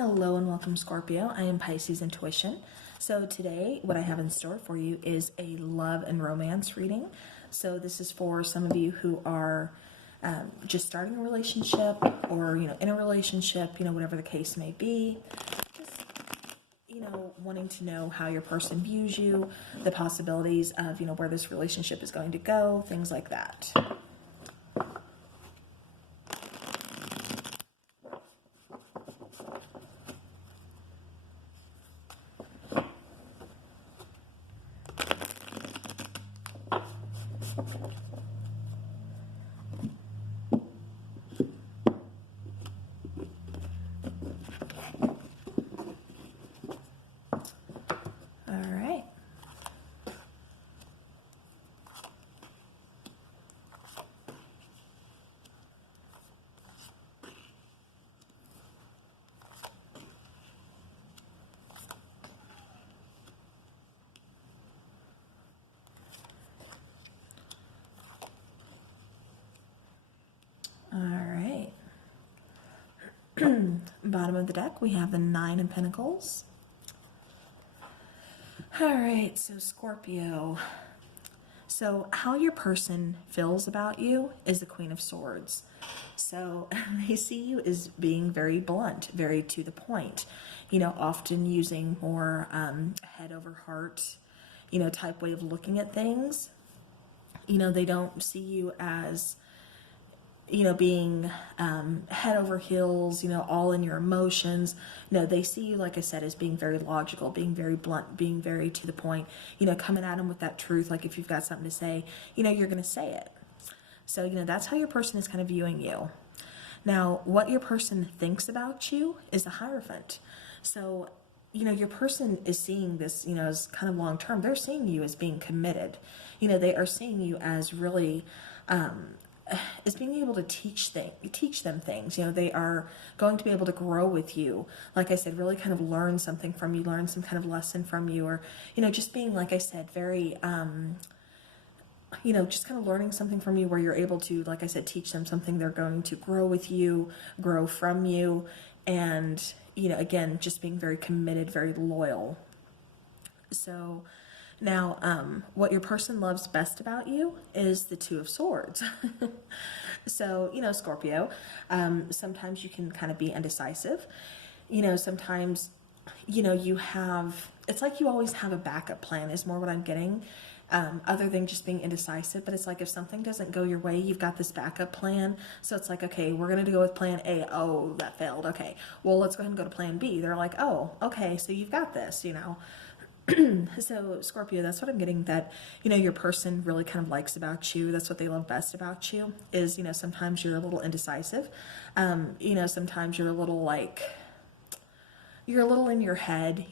Hello and welcome, Scorpio. I am Pisces Intuition. So today what I have in store for you is a love and romance reading. So this is for some of you who are just starting a relationship or, in a relationship, whatever the case may be. Just, wanting to know how your person views you, the possibilities of, where this relationship is going to go, things like that. Bottom of the deck, we have the Nine of Pentacles. All right, so Scorpio. So how your person feels about you is the Queen of Swords. So they see you as being very blunt, very to the point, often using more head over heart, type way of looking at things. They don't see you as being head over heels, all in your emotions. No, they see you, like I said, as being very logical, being very blunt, being very to the point, coming at them with that truth. Like if you've got something to say, you're going to say it. So, that's how your person is kind of viewing you. Now, what your person thinks about you is the Hierophant. So, your person is seeing this, as kind of long term. They're seeing you as being committed. They are seeing you as really, is being able to teach them things. They are going to be able to grow with you. Like I said, really kind of learn something from you, learn some kind of lesson from you, or, just being, like I said, very, just kind of learning something from you where you're able to, like I said, teach them something. They're going to grow with you, grow from you. And, again, just being very committed, very loyal. So now, what your person loves best about you is the Two of Swords. So, Scorpio, sometimes you can kind of be indecisive. Sometimes, it's like you always have a backup plan is more what I'm getting, other than just being indecisive. But it's like if something doesn't go your way, you've got this backup plan. So it's like, okay, we're going to go with plan A. Oh, that failed. Okay, well, let's go ahead and go to plan B. They're like, oh, okay, so you've got this, So Scorpio, that's what I'm getting, that, your person really kind of likes about you. That's what they love best about you is, sometimes you're a little indecisive. Sometimes you're a little in your head,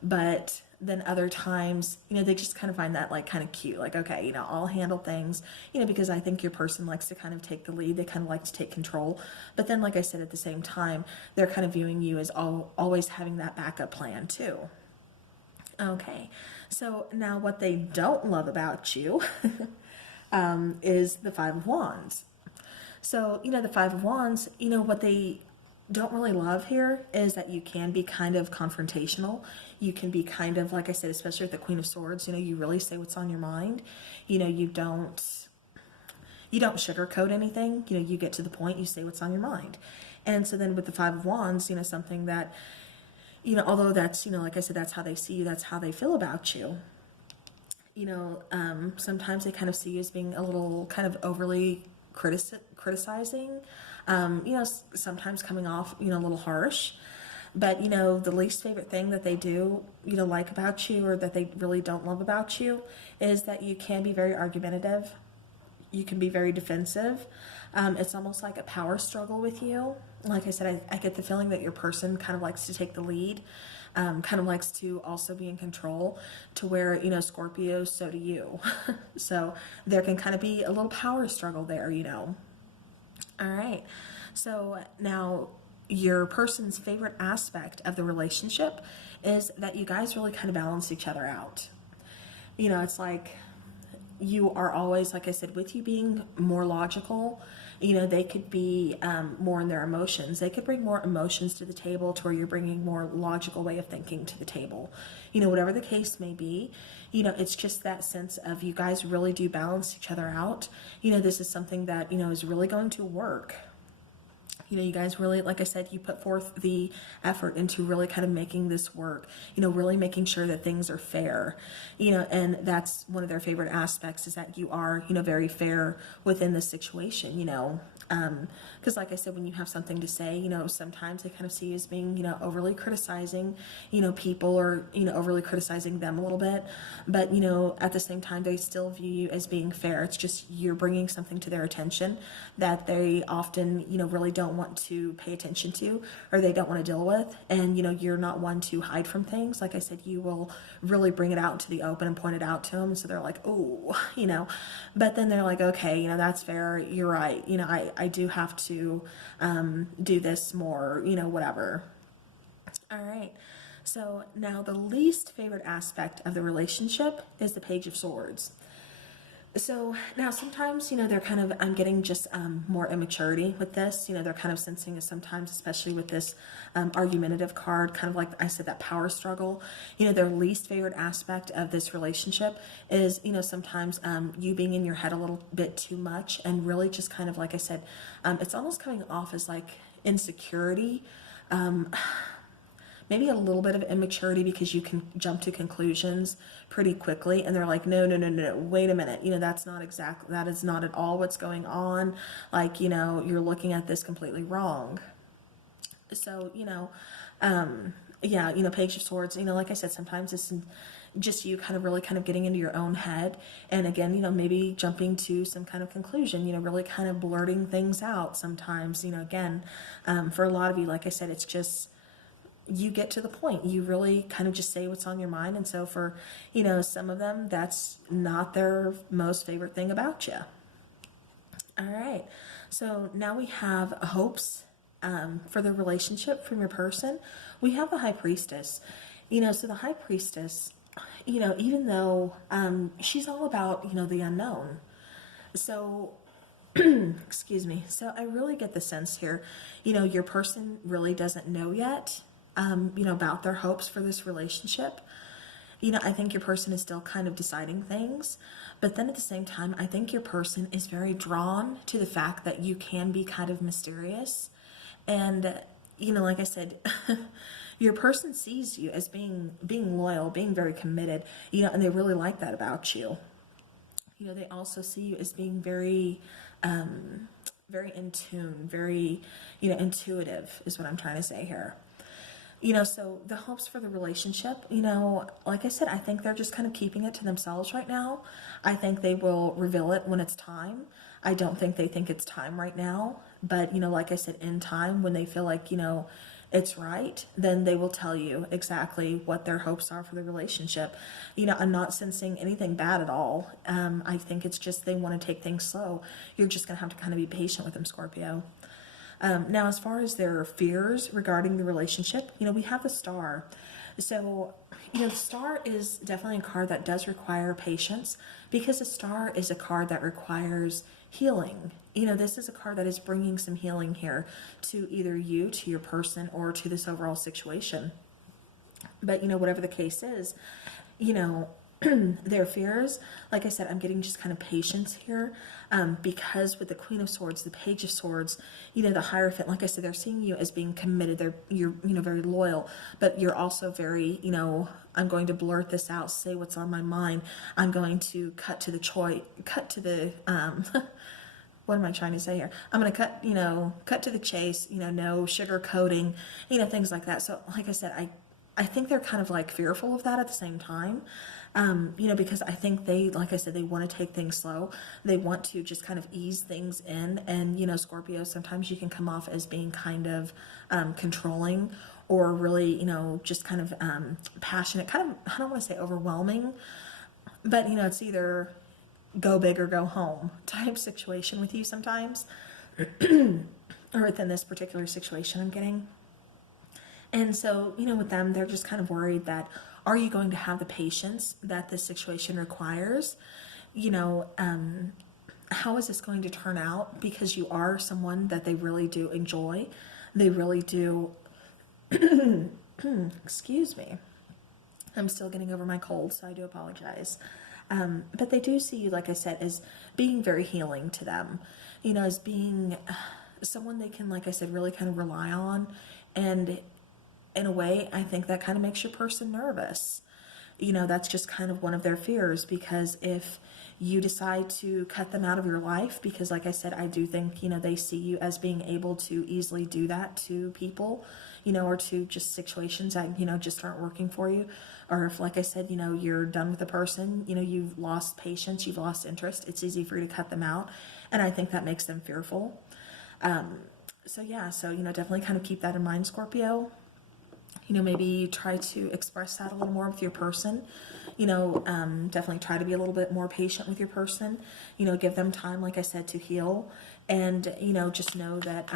but then other times, they just kind of find that kind of cute. Like, okay, I'll handle things, because I think your person likes to kind of take the lead. They kind of like to take control. But then, like I said, at the same time, they're kind of viewing you as always having that backup plan too. Okay, so now what they don't love about you is the Five of Wands. So, the Five of Wands, what they don't really love here is that you can be kind of confrontational. You can be kind of, like I said, especially with the Queen of Swords, you really say what's on your mind. You don't sugarcoat anything. You get to the point, you say what's on your mind. And so then with the Five of Wands, something that, although that's, like I said, that's how they see you, that's how they feel about you. Sometimes they kind of see you as being a little kind of overly criticizing, sometimes coming off, a little harsh. But, the least favorite thing that they do, like about you, or that they really don't love about you, is that you can be very argumentative. You can be very defensive. It's almost like a power struggle with you. Like I said, I get the feeling that your person kind of likes to take the lead, kind of likes to also be in control, to where, Scorpio, so do you. So there can kind of be a little power struggle there, All right. So now your person's favorite aspect of the relationship is that you guys really kind of balance each other out. It's like you are always, like I said, with you being more logical, They could be more in their emotions. They could bring more emotions to the table to where you're bringing more logical way of thinking to the table. Whatever the case may be, it's just that sense of you guys really do balance each other out. This is something that, is really going to work. You guys really, like I said, you put forth the effort into really kind of making this work, really making sure that things are fair, and that's one of their favorite aspects, is that you are, very fair within the situation, because like I said, when you have something to say, sometimes they kind of see you as being, overly criticizing, people, or, overly criticizing them a little bit, but, at the same time, they still view you as being fair. It's just you're bringing something to their attention that they often, really don't want to pay attention to, or they don't want to deal with, and, you're not one to hide from things. Like I said, you will really bring it out into the open and point it out to them, so they're like, oh, but then they're like, okay, that's fair, you're right, I do have to do this more, whatever. All right. So now the least favorite aspect of the relationship is the Page of Swords. So now sometimes, they're kind of, I'm getting just more immaturity with this. They're kind of sensing sometimes, especially with this argumentative card, kind of like I said, that power struggle. Their least favorite aspect of this relationship is, sometimes you being in your head a little bit too much, and really just kind of, like I said, it's almost coming off as like insecurity. Maybe a little bit of immaturity, because you can jump to conclusions pretty quickly, and they're like, no, wait a minute, that is not at all what's going on. Like, you're looking at this completely wrong. So, Page of Swords, like I said, sometimes it's just you kind of really kind of getting into your own head, and again, maybe jumping to some kind of conclusion, really kind of blurting things out sometimes, again, for a lot of you, like I said, it's just, you get to the point, you really kind of just say what's on your mind. And so for, some of them, that's not their most favorite thing about you. All right. So now we have hopes for the relationship from your person. We have the High Priestess. So the High Priestess, even though she's all about, the unknown. So excuse me. So I really get the sense here, your person really doesn't know yet, about their hopes for this relationship. I think your person is still kind of deciding things, but then at the same time, I think your person is very drawn to the fact that you can be kind of mysterious. And, like I said, your person sees you as being loyal, being very committed, and they really like that about you. They also see you as being very, very in tune, very, intuitive is what I'm trying to say here. So the hopes for the relationship, like I said, I think they're just kind of keeping it to themselves right now. I think they will reveal it when it's time. I don't think they think it's time right now, but, like I said, in time, when they feel like, it's right, then they will tell you exactly what their hopes are for the relationship. I'm not sensing anything bad at all. I think it's just they want to take things slow. You're just going to have to kind of be patient with them, Scorpio. Now, as far as their fears regarding the relationship, we have the Star. So, the Star is definitely a card that does require patience, because the Star is a card that requires healing. This is a card that is bringing some healing here to either you, to your person, or to this overall situation. But, whatever the case is, their fears, like I said, I'm getting just kind of patience here, because with the Queen of Swords, the Page of Swords, the Hierophant, like I said, they're seeing you as being committed. You're very loyal, but you're also very, I'm going to blurt this out, say what's on my mind. I'm going to cut to the what am I trying to say here? I'm going to cut to the chase, no sugar coating, things like that. So like I said, I think they're kind of like fearful of that at the same time. Because I think they, like I said, they want to take things slow. They want to just kind of ease things in. And, Scorpio, sometimes you can come off as being kind of controlling, or really, just kind of passionate, kind of, I don't want to say overwhelming, but, it's either go big or go home type situation with you sometimes, or within this particular situation I'm getting. And so, with them, they're just kind of worried that, are you going to have the patience that this situation requires? how is this going to turn out? Because you are someone that they really do enjoy. They really do, excuse me. I'm still getting over my cold, so I do apologize. But they do see you, like I said, as being very healing to them, you know, as being someone they can, like I said, really kind of rely on. And in a way, I think that kind of makes your person nervous. You know, that's just kind of one of their fears, because if you decide to cut them out of your life, because like I said, I do think, you know, they see you as being able to easily do that to people, you know, or to just situations that, you know, just aren't working for you. Or if, like I said, you know, you're done with the person, you know, you've lost patience, you've lost interest, it's easy for you to cut them out. And I think that makes them fearful. So yeah, so, you know, definitely kind of keep that in mind, Scorpio. You know, maybe try to express that a little more with your person. You know, definitely try to be a little bit more patient with your person. You know, give them time, like I said, to heal. And, you know, just know that,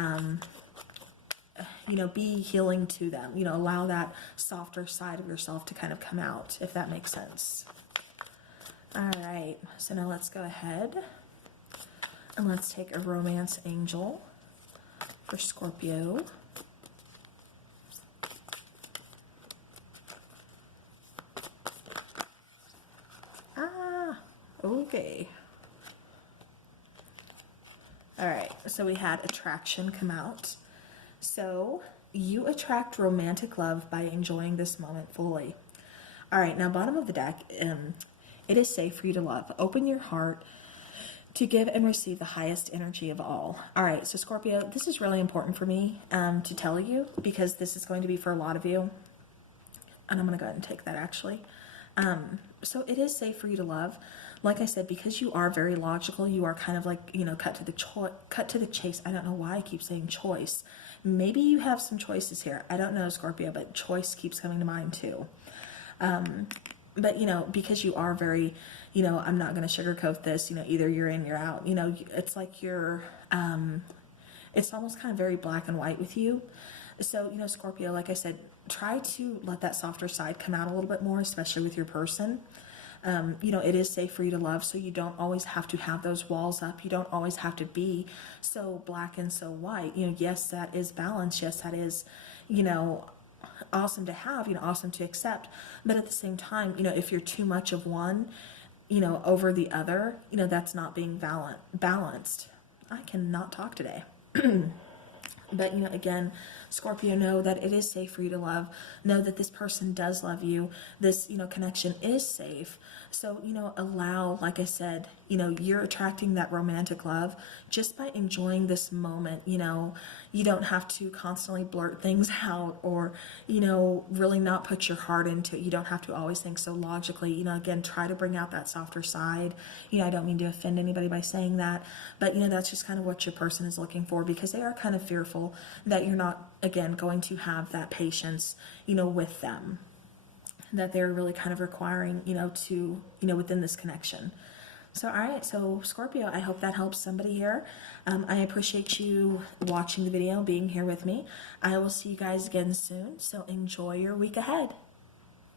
you know, be healing to them. You know, allow that softer side of yourself to kind of come out, if that makes sense. All right, so now let's go ahead and let's take a romance angel for Scorpio. Okay. All right, so we had attraction come out. So you attract romantic love by enjoying this moment fully. All right, now bottom of the deck, it is safe for you to love. Open your heart to give and receive the highest energy of all. All right, so Scorpio, this is really important for me to tell you, because this is going to be for a lot of you. And I'm going to go ahead and take that actually. So it is safe for you to love. Like I said, because you are very logical, you are kind of like, you know, cut to the chase. I don't know why I keep saying choice. Maybe you have some choices here. I don't know, Scorpio, but choice keeps coming to mind too. But, you know, because you are very, you know, I'm not going to sugarcoat this, you know, either you're in, you're out. You know, it's like you're, it's almost kind of very black and white with you. So, you know, Scorpio, like I said, try to let that softer side come out a little bit more, especially with your person. You know, it is safe for you to love, so you don't always have to have those walls up. You don't always have to be so black and so white. You know, yes, that is balance. Yes, that is, you know, awesome to have, you know, awesome to accept. But at the same time, you know, if you're too much of one, you know, over the other, you know, that's not being balanced. I cannot talk today. But, you know, again, Scorpio, know that it is safe for you to love. Know that this person does love you. This, you know, connection is safe. So, you know, allow, like I said, you know, you're attracting that romantic love just by enjoying this moment. You know, you don't have to constantly blurt things out or, you know, really not put your heart into it. You don't have to always think so logically. You know, again, try to bring out that softer side. You know, I don't mean to offend anybody by saying that, but, you know, that's just kind of what your person is looking for, because they are kind of fearful that you're not, again, going to have that patience, you know, with them, that they're really kind of requiring, you know, to, you know, within this connection. So, all right, so Scorpio, I hope that helps somebody here. I appreciate you watching the video, being here with me. I will see you guys again soon, so enjoy your week ahead.